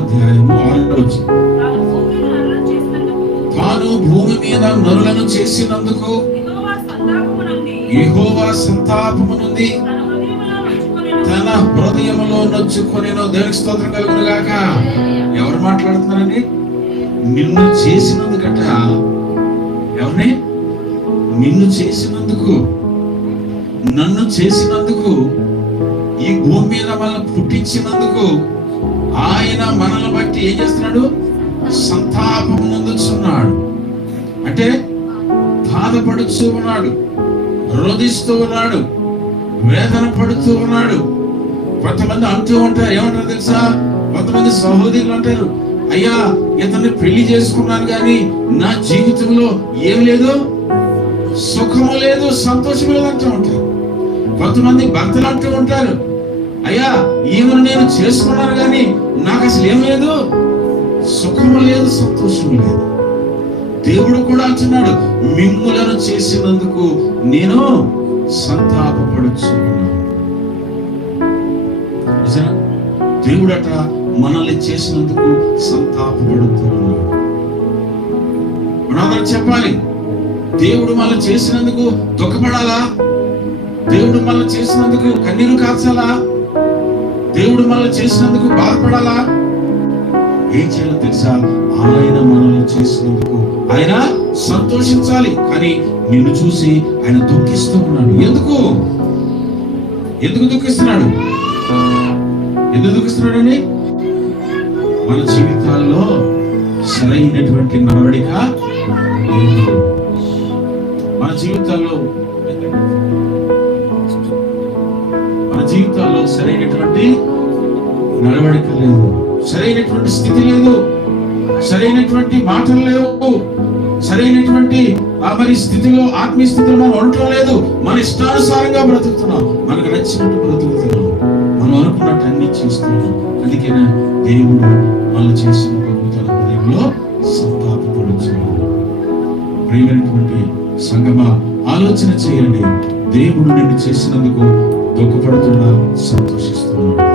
అధ్యాయము 6వ వచనం. తాను భూమి మీద నరులను చేసినందుకు యెహోవా సంతాపము నుండి తన హృదయములో నొచ్చుకొనెను. దేవునికి స్తోత్రం కలుగును గాక. ఎవరు మాట్లాడుతున్నారండి? నిన్ను చేసినందుకట. ఎవరిని? నిన్ను చేసినందుకు, నన్ను చేసినందుకు, ఈ భూమి మీద మనల్ని పుట్టించినందుకు ఆయన మనల్ని బట్టి ఏం చేస్తున్నాడు? సంతాపం నందుచున్నాడు. అంటే బాధపడుతూ ఉన్నాడు, రోధిస్తూ ఉన్నాడు, వేదన పడుతూ ఉన్నాడు. కొంతమంది అంటూ ఉంటారు, ఏమంటారు తెలుసా? కొంతమంది సహోదరులు అంటారు, అయ్యా ఇతన్ని పెళ్లి చేసుకున్నాను కానీ నా జీవితంలో ఏం లేదు, సుఖము లేదు, సంతోషం లేదు అంటూ ఉంటారు. కొంతమంది భర్తలు అంటూ ఉంటారు, అయ్యా ఈమెను నేను చేసుకున్నాను కానీ నాకు అసలు ఏం లేదు, సుఖము లేదు, సంతోషం లేదు. దేవుడు కూడా అంటున్నాడు, మిమ్ములను చేసినందుకు నేను సంతాపపడుచున్నాను. దేవుడట మనల్ని చేసినందుకు సంతాపపడుతున్నాడు. మనందరం చెప్పాలి, దేవుడు మనల్ని చేసినందుకు దుఃఖపడాలా? దేవుడు మనల్ని చేసినందుకు కన్నీరు కార్చాలా? దేవుడు మనల్ని చేసినందుకు బాధపడాలా? ఏం చేయాలో తెలుసా? ఆయన మనల్ని చేసినందుకు ఆయన సంతోషించాలి. కానీ నిన్ను చూసి ఆయన దుఃఖిస్తూ ఉన్నాడు. ఎందుకు దుఃఖిస్తున్నాడు? ఎందుకు దుఃఖిస్తున్నాడండి? మన జీవితాల్లో సరైనటువంటి నడవడిక లేదు. మన జీవితాల్లో సరైనటువంటి నడవడిక లేదు, సరైనటువంటి స్థితి లేదు, సరైనటువంటి మాటలు లేవు, సరైనటువంటి మరి స్థితిలో, ఆత్మీయ స్థితిలో మనం ఉండటం లేదు. మన ఇష్టానుసారంగా బ్రతుకుతున్నాం, మనకు నచ్చినట్టు బ్రతుకుతున్నాం, మనం అనుకున్నట్టు అన్ని చేస్తున్నాం. అందుకనే దేవుడు మనం చేసిన తన హృదయంలో సంతాపపడుచున్నాడు. ప్రియమైనటువంటి సంగమా, ఆలోచన చేయండి. దేవుడు నిన్ను చేసినందుకు దుఃఖపడుతున్నా, సంతోషిస్తున్నాడు.